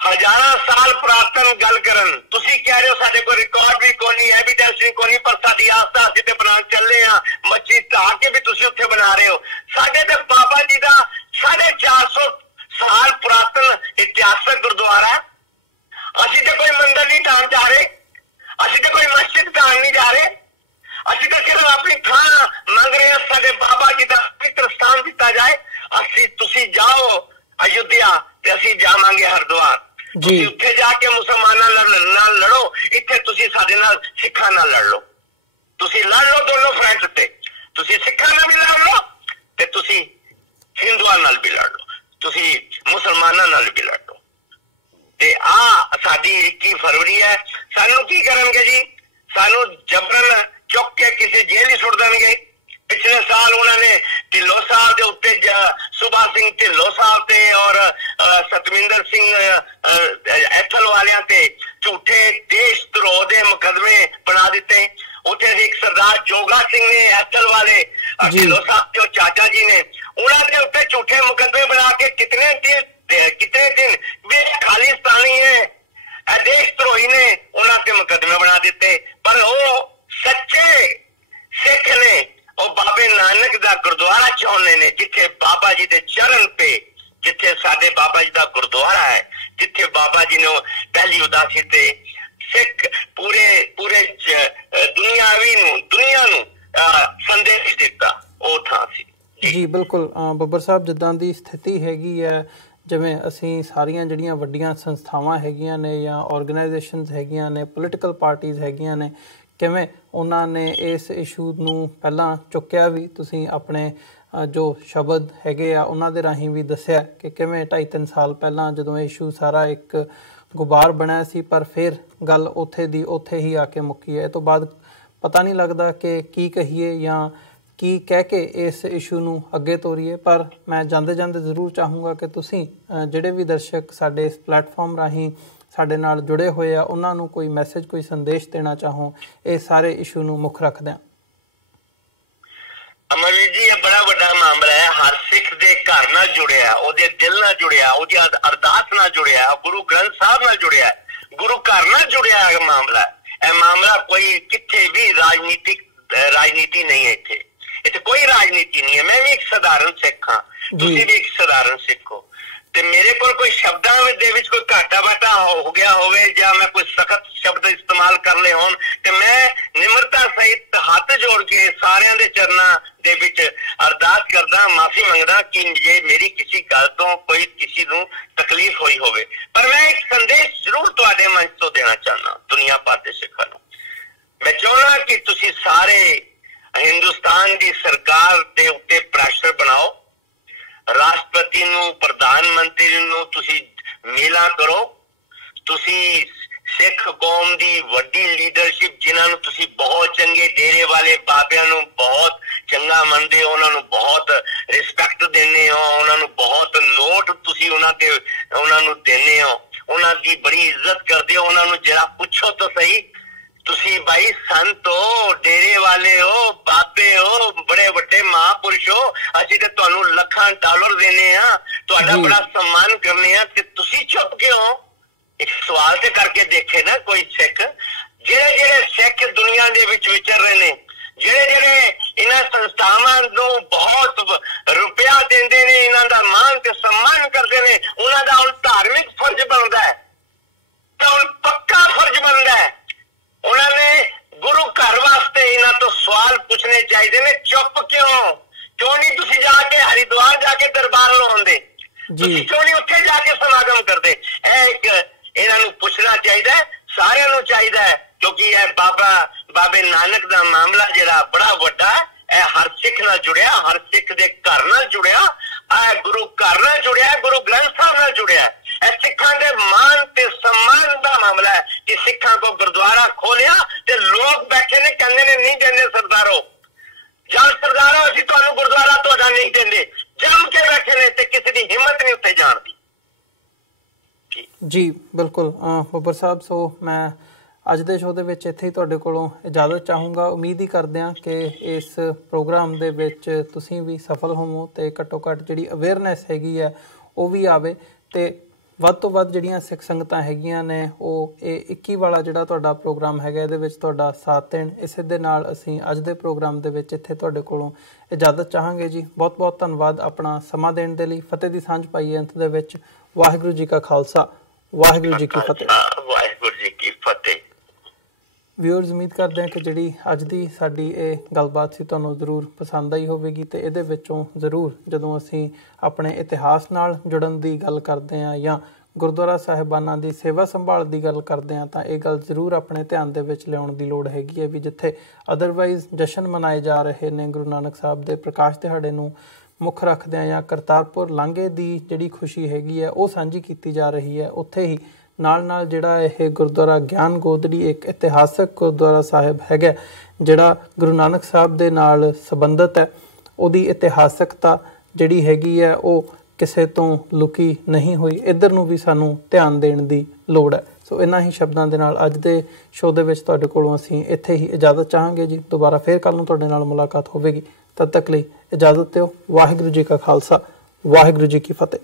ਹਜ਼ਾਰਾਂ ਸਾਲ ਪੁਰਾਤਨ ਗੱਲ ਕਰਨ, ਤੁਸੀਂ ਕਹਿ ਰਹੇ ਹੋ ਸਾਡੇ ਕੋਲ ਰਿਕਾਰਡ ਵੀ ਕੋਈ ਨਹੀਂ, ਐਵੀਡੈਂਸ ਵੀ ਕੋਈ ਨਹੀਂ, ਪਰ ਸਾਡੀ ਆਸਥਾ ਅਸੀਂ ਤੇ ਬਣਾ ਚੱਲੇ ਆ। ਮਸਜਿਦ ਢਾਹ ਕੇ ਵੀ ਤੁਸੀਂ ਉੱਥੇ ਬਣਾ ਰਹੇ ਹੋ। ਸਾਡੇ ਤੇ ਬਾਬਾ ਜੀ ਦਾ 450 ਸਾਲ ਪੁਰਾਤਨ ਇਤਿਹਾਸਕ ਗੁਰਦੁਆਰਾ, ਅਸੀਂ ਤੇ ਕੋਈ ਮੰਦਿਰ ਨਹੀਂ ਢਾਣ ਜਾ ਰਹੇ, ਅਸੀਂ ਤੇ ਕੋਈ ਮਸਜਿਦ ਢਾਣ ਨਹੀਂ ਜਾ ਰਹੇ, ਅਸੀਂ ਤਾਂ ਸਿਰਫ ਆਪਣੀ ਥਾਂ ਮੰਗ ਰਹੇ ਹਾਂ, ਸਾਡੇ ਬਾਬਾ ਜੀ ਦਾ ਪਵਿੱਤਰ ਸਥਾਨ ਦਿੱਤਾ ਜਾਏ। ਤੁਸੀਂ ਜਾਓ ਅਯੁੱਧਿਆ ਤੇ ਅਸੀਂ ਜਾਵਾਂਗੇ ਹਰਿਦੁਆਰ। ਤੁਸੀਂ ਉੱਥੇ ਜਾ ਕੇ ਮੁਸਲਮਾਨਾਂ ਨਾਲ ਲੜੋ, ਇੱਥੇ ਤੁਸੀਂ ਸਾਡੇ ਨਾਲ ਸਿੱਖਾਂ ਨਾਲ ਲੜ ਲਓ। ਤੁਸੀਂ ਲੜ ਲਓ ਦੋਨੋਂ ਫਰੰਟ ਤੇ, ਤੁਸੀਂ ਸਿੱਖਾਂ ਨਾਲ ਵੀ ਲੜ ਲਓ ਤੇ ਤੁਸੀਂ ਹਿੰਦੂਆਂ ਨਾਲ ਵੀ ਲੜ ਲਓ, ਤੁਸੀਂ ਮੁਸਲਮਾਨਾਂ ਨਾਲ ਵੀ ਲੜ ਲਓ। ਤੇ ਸਾਡੀ 21 ਫਰਵਰੀ ਹੈ। ਸਾਨੂੰ ਕੀ ਕਰਨਗੇ ਜੀ? ਸਾਨੂੰ ਜਬਰਨ ਚੁੱਕ ਕੇ ਕਿਸੇ ਜੇਲ੍ਹ ਹੀ ਸੁੱਟ ਦੇਣਗੇ। ਪਿਛਲੇ ਸਾਲ ਉਹਨਾਂ ਨੇ ਢਿੱਲੋਂ ਸਾਹਿਬ ਦੇ ਉੱਤੇ ਸੁਭਾ ਸਿੰਘ ਢਿੱਲੋਂ ਸਾਹਿਬ ਤੇ ਔਰ ਸਤਵਿੰਦਰ ਸਿੰਘ ਐਥਲ ਵਾਲਿਆਂ ਤੇ ਝੂਠੇ ਦੇਸ਼ ਧਰੋਹ ਦੇ ਮੁਕਦਮੇ ਬਣਾ ਦਿੱਤੇ। ਉੱਥੇ ਇੱਕ ਸਰਦਾਰ ਜੋਗਾ ਸਿੰਘ ਨੇ ਐਥਲ ਵਾਲੇ ਢਿੱਲੋਂ ਸਾਹਿਬ ਦੇ ਚਾਚਾ ਜੀ ਨੇ ਉਹਨਾਂ ਦੇ ਉੱਤੇ ਝੂਠੇ ਮੁਕਦਮੇ ਬਣਾ ਕੇ ਕਿਤਨੇ ਦਿਨ ਖਾਲਿਸਤਾਨੀ ਹੈ ਦੇਸ਼ ਧਰੋਹੀ ਨੇ ਉਹਨਾਂ ਤੇ ਮੁਕਦਮੇ ਬਣਾ ਦਿੱਤੇ। ਪਰ ਉਹ ਸੱਚੇ ਸਿੱਖ ਨੇ, ਉਹ ਬਾਬੇ ਨਾਨਕ ਦਾ ਗੁਰਦੁਆਰਾ ਚਾਹੁੰਦੇ ਨੇ, ਜਿੱਥੇ ਬਾਬਾ ਜੀ ਦੇ ਚਰਨ ਤੇ, ਜਿੱਥੇ ਸਾਡੇ ਬਾਬਾ ਜੀ ਦਾ ਗੁਰਦੁਆਰਾ ਹੈ, ਜਿੱਥੇ ਬਾਬਾ ਜੀ ਨੇ ਪਹਿਲੀ ਉਦਾਸੀ ਤੇ ਸਿੱਖ ਪੂਰੇ ਦੁਨੀਆ ਨੂੰ ਸੰਦੇਸ਼ ਦਿੱਤਾ, ਉਹ ਥਾਂ ਸੀ। ਜੀ ਬਿਲਕੁਲ ਬੱਬਰ ਸਾਹਿਬ, ਜਿੱਦਾਂ ਦੀ ਸਥਿਤੀ ਹੈਗੀ ਹੈ, ਜਿਵੇਂ ਅਸੀਂ ਸਾਰੀਆਂ ਜਿਹੜੀਆਂ ਵੱਡੀਆਂ ਸੰਸਥਾਵਾਂ ਹੈਗੀਆਂ ਨੇ ਜਾਂ ਆਰਗੇਨਾਈਜੇਸ਼ਨਸ ਹੈਗੀਆਂ ਨੇ, ਪੋਲੀਟੀਕਲ ਪਾਰਟੀਜ਼ ਹੈਗੀਆਂ ਨੇ, ਕਿਵੇਂ ਉਹਨਾਂ ਨੇ ਇਸ ਇਸ਼ੂ ਨੂੰ ਪਹਿਲਾਂ ਚੁੱਕਿਆ ਵੀ, ਤੁਸੀਂ ਆਪਣੇ ਜੋ ਸ਼ਬਦ ਹੈਗੇ ਆ ਉਹਨਾਂ ਦੇ ਰਾਹੀਂ ਵੀ ਦੱਸਿਆ ਕਿ ਕਿਵੇਂ 2.5-3 ਸਾਲ ਪਹਿਲਾਂ ਜਦੋਂ ਇਹ ਇਸ਼ੂ ਸਾਰਾ ਇੱਕ ਗੁਬਾਰ ਬਣਿਆ ਸੀ, ਪਰ ਫਿਰ ਗੱਲ ਉੱਥੇ ਦੀ ਉੱਥੇ ਹੀ ਆ ਕੇ ਮੁੱਕੀ ਹੈ। ਇਹ ਤੋਂ ਬਾਅਦ ਪਤਾ ਨਹੀਂ ਲੱਗਦਾ ਕਿ ਕੀ ਕਹੀਏ ਜਾਂ ਕੀ ਕਹਿ ਕੇ ਇਸ ਇਸ਼ੂ ਨੂੰ ਅੱਗੇ ਤੋਰੀਏ। ਪਰ ਮੈਂ ਜਾਂਦੇ ਜ਼ਰੂਰ ਚਾਹੂੰਗਾ ਕਿ ਤੁਸੀਂ ਜਿਹੜੇ ਵੀ ਦਰਸ਼ਕ ਸਾਡੇ ਇਸ ਪਲੇਟਫਾਰਮ ਰਾਹੀਂ ਸਾਡੇ ਨਾਲ ਜੁੜੇ ਹੋਏ ਆ ਉਹਨਾਂ ਨੂੰ ਕੋਈ ਮੈਸੇਜ, ਕੋਈ ਸੰਦੇਸ਼ ਦੇਣਾ ਚਾਹੋ ਇਹ ਸਾਰੇ ਇਸ਼ੂ ਨੂੰ ਮੁੱਖ ਰੱਖਦਿਆਂ। ਅਮਰਜੀਤ ਜੀ, ਇਹ ਬੜਾ ਵੱਡਾ ਮਾਮਲਾ ਹੈ, ਹਰ ਸਿੱਖ ਦੇ ਘਰ ਨਾਲ ਜੁੜਿਆ, ਉਹਦੇ ਦਿਲ ਨਾਲ ਜੁੜਿਆ, ਉਹਦੀ ਅਰਦਾਸ ਨਾਲ ਜੁੜਿਆ, ਗੁਰੂ ਗ੍ਰੰਥ ਸਾਹਿਬ ਨਾਲ ਜੁੜਿਆ, ਗੁਰੂ ਘਰ ਨਾਲ ਜੁੜਿਆ ਇਹ ਮਾਮਲਾ। ਇਹ ਮਾਮਲਾ ਕੋਈ ਕਿੱਥੇ ਵੀ ਰਾਜਨੀਤੀ ਨਹੀਂ ਹੈ, ਇੱਥੇ ਕੋਈ ਰਾਜਨੀਤੀ ਨਹੀਂ ਹੈ। ਮੈਂ ਵੀ ਇੱਕ ਸਧਾਰਨ ਸਿੱਖ ਹਾਂ, ਤੁਸੀਂ ਵੀ ਇੱਕ ਸਧਾਰਨ ਸਿੱਖ ਹੋ, ਤੇ ਮੇਰੇ ਕੋਲ ਕੋਈ ਸ਼ਬਦਾਂ ਦੇ ਵਿੱਚ ਕੋਈ ਘਾਟਾ ਵਾਟਾ ਹੋ ਗਿਆ ਹੋਵੇ ਜਾਂ ਮੈਂ ਕੋਈ ਸਖਤ ਸ਼ਬਦ ਇਸਤੇਮਾਲ ਕਰਨੇ ਹੋਣ ਤੇ ਮੈਂ ਨਿਮਰਤਾ ਸਹਿਤ ਹੱਥ ਜੋੜ ਕੇ ਸਾਰਿਆਂ ਦੇ ਚਰਨਾਂ ਦੇ ਵਿੱਚ ਅਰਦਾਸ ਕਰਦਾ, ਮਾਫੀ ਮੰਗਦਾ ਕਿ ਜੇ ਮੇਰੀ ਕਿਸੇ ਗੱਲ ਤੋਂ ਕੋਈ ਕਿਸੇ ਨੂੰ ਤਕਲੀਫ ਹੋਈ ਹੋਵੇ। ਪਰ ਮੈਂ ਇੱਕ ਸੰਦੇਸ਼ ਜ਼ਰੂਰ ਤੁਹਾਡੇ ਮੰਚ ਤੋਂ ਦੇਣਾ ਚਾਹੁੰਦਾ ਦੁਨੀਆ ਭਰ ਦੇ ਸਿੱਖਾਂ ਨੂੰ। ਮੈਂ ਚਾਹੁੰਦਾ ਕਿ ਤੁਸੀਂ ਸਾਰੇ ਹਿੰਦੁਸਤਾਨ ਦੀ ਸਰਕਾਰ ਦੇ ਉੱਤੇ ਪ੍ਰੈਸ਼ਰ ਬਣਾਓ, ਰਾਸ਼ਟਰਪਤੀ ਨੂੰ, ਪ੍ਰਧਾਨ ਮੰਤਰੀ ਨੂੰ ਤੁਸੀਂ ਮੇਲਾ ਕਰੋ, ਤੁਸੀਂ ਸਿੱਖ ਕੌਮ ਦੀ ਵੱਡੀ ਲੀਡਰਸ਼ਿਪ ਜਿਨ੍ਹਾਂ ਨੂੰ ਤੁਸੀਂ ਬਹੁਤ ਚੰਗੇ ਡੇਰੇ ਵਾਲੇ ਬਾਬਿਆਂ ਨੂੰ ਬਹੁਤ ਚੰਗਾ ਮੰਨਦੇ ਹੋ, ਉਹਨਾਂ ਨੂੰ ਬਹੁਤ ਰਿਸਪੈਕਟ ਦਿੰਦੇ ਹੋ, ਉਹਨਾਂ ਨੂੰ ਬਹੁਤ ਨੋਟ ਤੁਸੀਂ ਉਹਨਾਂ ਨੂੰ ਦਿੰਦੇ ਹੋ, ਉਹਨਾਂ ਦੀ ਬੜੀ ਇੱਜ਼ਤ ਕਰਦੇ ਹੋ, ਉਹਨਾਂ ਨੂੰ ਜਰਾ ਪੁੱਛੋ ਤਾਂ ਸਹੀ, ਤੁਸੀਂ ਭਾਈ ਸੰਤ ਹੋ, ਡੇਰੇ ਵਾਲੇ ਹੋ, ਬਾਬੇ ਹੋ, ਬੜੇ ਵੱਡੇ ਮਹਾਂਪੁਰਸ਼ ਹੋ, ਅਸੀਂ ਤੇ ਤੁਹਾਨੂੰ ਲੱਖਾਂ ਡਾਲਰ ਦੇਣੇ ਆ, ਤੁਹਾਡਾ ਬੜਾ ਸਨਮਾਨ ਕਰਨੇ ਆ, ਤੇ ਤੁਸੀਂ ਚੁੱਪ ਕਿਉਂ? ਇੱਕ ਸਵਾਲ ਤੇ ਕਰਕੇ ਦੇਖੇ ਨਾ ਕੋਈ ਸਿੱਖ, ਜਿਹੜੇ ਸਿੱਖ ਦੁਨੀਆ ਦੇ ਵਿੱਚ ਵਿਚਰ ਰਹੇ ਨੇ, ਜਿਹੜੇ ਇਹਨਾਂ ਸੰਸਥਾਵਾਂ ਨੂੰ ਬਹੁਤ ਰੁਪਇਆ ਦਿੰਦੇ ਨੇ, ਇਹਨਾਂ ਦਾ ਮਾਣ ਤੇ ਸਨਮਾਨ ਕਰਦੇ ਨੇ, ਉਹਨਾਂ ਦਾ ਹੁਣ ਧਾਰਮਿਕ ਫਰਜ਼ ਬਣਦਾ ਹੈ, ਤੇ ਹੁਣ ਪੱਕਾ ਫਰਜ਼ ਬਣਦਾ ਹੈ। ਉਹਨਾਂ ਨੇ ਗੁਰੂ ਘਰ ਵਾਸਤੇ ਇਹਨਾਂ ਤੋਂ ਸਵਾਲ ਪੁੱਛਣੇ ਚਾਹੀਦੇ ਨੇ। ਚੁੱਪ ਕਿਉਂ ਨਹੀਂ ਤੁਸੀਂ ਜਾ ਕੇ ਹਰਿਦੁਆਰ ਜਾ ਕੇ ਦਰਬਾਰ ਲਾਉਂਦੇ? ਤੁਸੀਂ ਕਿਉਂ ਨਹੀਂ ਉੱਥੇ ਜਾ ਕੇ ਸਮਾਗਮ ਕਰਦੇ? ਇਹਨਾਂ ਨੂੰ ਪੁੱਛਣਾ ਚਾਹੀਦਾ, ਸਾਰਿਆਂ ਨੂੰ ਚਾਹੀਦਾ ਹੈ, ਕਿਉਂਕਿ ਇਹ ਬਾਬੇ ਨਾਨਕ ਦਾ ਮਾਮਲਾ ਜਿਹੜਾ ਬੜਾ ਵੱਡਾ ਹੈ, ਇਹ ਹਰ ਸਿੱਖ ਨਾਲ ਜੁੜਿਆ, ਹਰ ਸਿੱਖ ਦੇ ਘਰ ਨਾਲ ਜੁੜਿਆ, ਇਹ ਗੁਰੂ ਘਰ ਨਾਲ ਜੁੜਿਆ, ਗੁਰੂ ਗ੍ਰੰਥ ਸਾਹਿਬ ਨਾਲ ਜੁੜਿਆ। ਇਹ ਸਿੱਖਾਂ ਦੇ ਮਾਣ ਤੇ ਸਨਮਾਨ ਦਾ ਮਾਮਲਾ ਹੈ ਕਿ ਸਿੱਖਾਂ ਕੋ ਗੁਰਦੁਆਰਾ ਖੋਲਿਆ ਤੇ ਲੋਕ ਬੈਠੇ ਨੇ ਕਹਿੰਦੇ ਨੇ ਨਹੀਂ ਦਿੰਦੇ ਸਰਦਾਰੋ, ਜਾਂ ਸਰਦਾਰੋ ਅਸੀਂ ਤੁਹਾਨੂੰ ਗੁਰਦੁਆਰਾ ਤੁਹਾਡਾ ਨਹੀਂ ਦਿੰਦੇ, ਜੰਮ ਕੇ ਬੈਠੇ ਨੇ ਤੇ ਕਿਸੇ ਦੀ ਹਿੰਮਤ ਨਹੀਂ ਉੱਥੇ ਜਾਣ ਦੀ। ਜੀ ਬਿਲਕੁਲ ਬੱਬਰ ਸਾਹਿਬ, ਸੋ ਮੈਂ ਅੱਜ ਦੇ ਸ਼ੋਅ ਦੇ ਵਿੱਚ ਇੱਥੇ ਹੀ ਤੁਹਾਡੇ ਕੋਲੋਂ ਇਜਾਜ਼ਤ ਚਾਹੂੰਗਾ। ਉਮੀਦ ਹੀ ਕਰਦੇ ਹਾਂ ਕਿ ਇਸ ਪ੍ਰੋਗਰਾਮ ਦੇ ਵਿੱਚ ਤੁਸੀਂ ਵੀ ਸਫਲ ਹੋਵੋ ਤੇ ਘੱਟੋ ਘੱਟ ਜਿਹੜੀ ਅਵੇਅਰਨੈਸ ਹੈਗੀ ਹੈ ਉਹ ਵੀ ਆਵੇ, ਤੇ ਵੱਧ ਤੋਂ ਵੱਧ ਜਿਹੜੀਆਂ ਸਿੱਖ ਸੰਗਤਾਂ ਹੈਗੀਆਂ ਨੇ ਉਹ ਇਹ 21 ਵਾਲਾ ਜਿਹੜਾ ਤੁਹਾਡਾ ਪ੍ਰੋਗਰਾਮ ਹੈਗਾ ਇਹਦੇ ਵਿੱਚ ਤੁਹਾਡਾ ਸਾਥ ਦੇਣ। ਇਸੇ ਦੇ ਨਾਲ ਅਸੀਂ ਅੱਜ ਦੇ ਪ੍ਰੋਗਰਾਮ ਦੇ ਵਿੱਚ ਇੱਥੇ ਤੁਹਾਡੇ ਕੋਲੋਂ ਇਜਾਜ਼ਤ ਚਾਹਾਂਗੇ ਜੀ। ਬਹੁਤ ਬਹੁਤ ਧੰਨਵਾਦ ਆਪਣਾ ਸਮਾਂ ਦੇਣ ਦੇ ਲਈ। ਫਤਿਹ ਦੀ ਸਾਂਝ ਪਾਈਏ ਅੰਤ ਦੇ ਵਿੱਚ। ਵਾਹਿਗੁਰੂ ਜੀ ਕਾ ਖਾਲਸਾ, ਵਾਹਿਗੁਰੂ ਜੀ ਕੀ ਫਤਿਹ। ਵਾਹਿਗੁਰੂ ਜੀ ਕੀ ਫਤਿਹ। ਵਿਊਅਰਸ, ਉਮੀਦ ਕਰਦੇ ਹਾਂ ਕਿ ਜਿਹੜੀ ਅੱਜ ਦੀ ਸਾਡੀ ਇਹ ਗੱਲਬਾਤ ਸੀ ਤੁਹਾਨੂੰ ਜ਼ਰੂਰ ਪਸੰਦ ਆਈ ਹੋਵੇਗੀ, ਤੇ ਇਹਦੇ ਵਿੱਚੋਂ ਜ਼ਰੂਰ ਜਦੋਂ ਅਸੀਂ ਆਪਣੇ ਇਤਿਹਾਸ ਨਾਲ ਜੁੜਨ ਦੀ ਗੱਲ ਕਰਦੇ ਹਾਂ ਜਾਂ ਗੁਰਦੁਆਰਾ ਸਾਹਿਬਾਨਾਂ ਦੀ ਸੇਵਾ ਸੰਭਾਲ ਦੀ ਗੱਲ ਕਰਦੇ ਹਾਂ ਤਾਂ ਇਹ ਗੱਲ ਜ਼ਰੂਰ ਆਪਣੇ ਧਿਆਨ ਦੇ ਵਿੱਚ ਲਿਆਉਣ ਦੀ ਲੋੜ ਹੈਗੀ ਹੈ ਵੀ ਜਿੱਥੇ ਅਦਰਵਾਈਜ਼ ਜਸ਼ਨ ਮਨਾਏ ਜਾ ਰਹੇ ਨੇ ਗੁਰੂ ਨਾਨਕ ਸਾਹਿਬ ਦੇ ਪ੍ਰਕਾਸ਼ ਦਿਹਾੜੇ ਨੂੰ ਮੁੱਖ ਰੱਖਦਿਆਂ ਜਾਂ ਕਰਤਾਰਪੁਰ ਲਾਂਘੇ ਦੀ ਜਿਹੜੀ ਖੁਸ਼ੀ ਹੈਗੀ ਹੈ ਉਹ ਸਾਂਝੀ ਕੀਤੀ ਜਾ ਰਹੀ ਹੈ, ਉੱਥੇ ਹੀ ਨਾਲ ਜਿਹੜਾ ਇਹ ਗੁਰਦੁਆਰਾ ਗਿਆਨ ਗੋਦੜੀ ਇੱਕ ਇਤਿਹਾਸਕ ਗੁਰਦੁਆਰਾ ਸਾਹਿਬ ਹੈਗਾ ਜਿਹੜਾ ਗੁਰੂ ਨਾਨਕ ਸਾਹਿਬ ਦੇ ਨਾਲ ਸੰਬੰਧਿਤ ਹੈ, ਉਹਦੀ ਇਤਿਹਾਸਕਤਾ ਜਿਹੜੀ ਹੈਗੀ ਹੈ ਉਹ ਕਿਸੇ ਤੋਂ ਲੁਕੀ ਨਹੀਂ ਹੋਈ। ਇੱਧਰ ਨੂੰ ਵੀ ਸਾਨੂੰ ਧਿਆਨ ਦੇਣ ਦੀ ਲੋੜ ਹੈ। ਸੋ ਇਹਨਾਂ ਹੀ ਸ਼ਬਦਾਂ ਦੇ ਨਾਲ ਅੱਜ ਦੇ ਸ਼ੋਅ ਦੇ ਵਿੱਚ ਤੁਹਾਡੇ ਕੋਲੋਂ ਅਸੀਂ ਇੱਥੇ ਹੀ ਇਜਾਜ਼ਤ ਚਾਹਾਂਗੇ ਜੀ। ਦੁਬਾਰਾ ਫੇਰ ਕੱਲ੍ਹ ਨੂੰ ਤੁਹਾਡੇ ਨਾਲ ਮੁਲਾਕਾਤ ਹੋਵੇਗੀ। ਤਦ ਤੱਕ ਲਈ ਇਜਾਜ਼ਤ ਦਿਓ। ਵਾਹਿਗੁਰੂ ਜੀ ਕਾ ਖਾਲਸਾ, ਵਾਹਿਗੁਰੂ ਜੀ ਕੀ ਫਤਿਹ।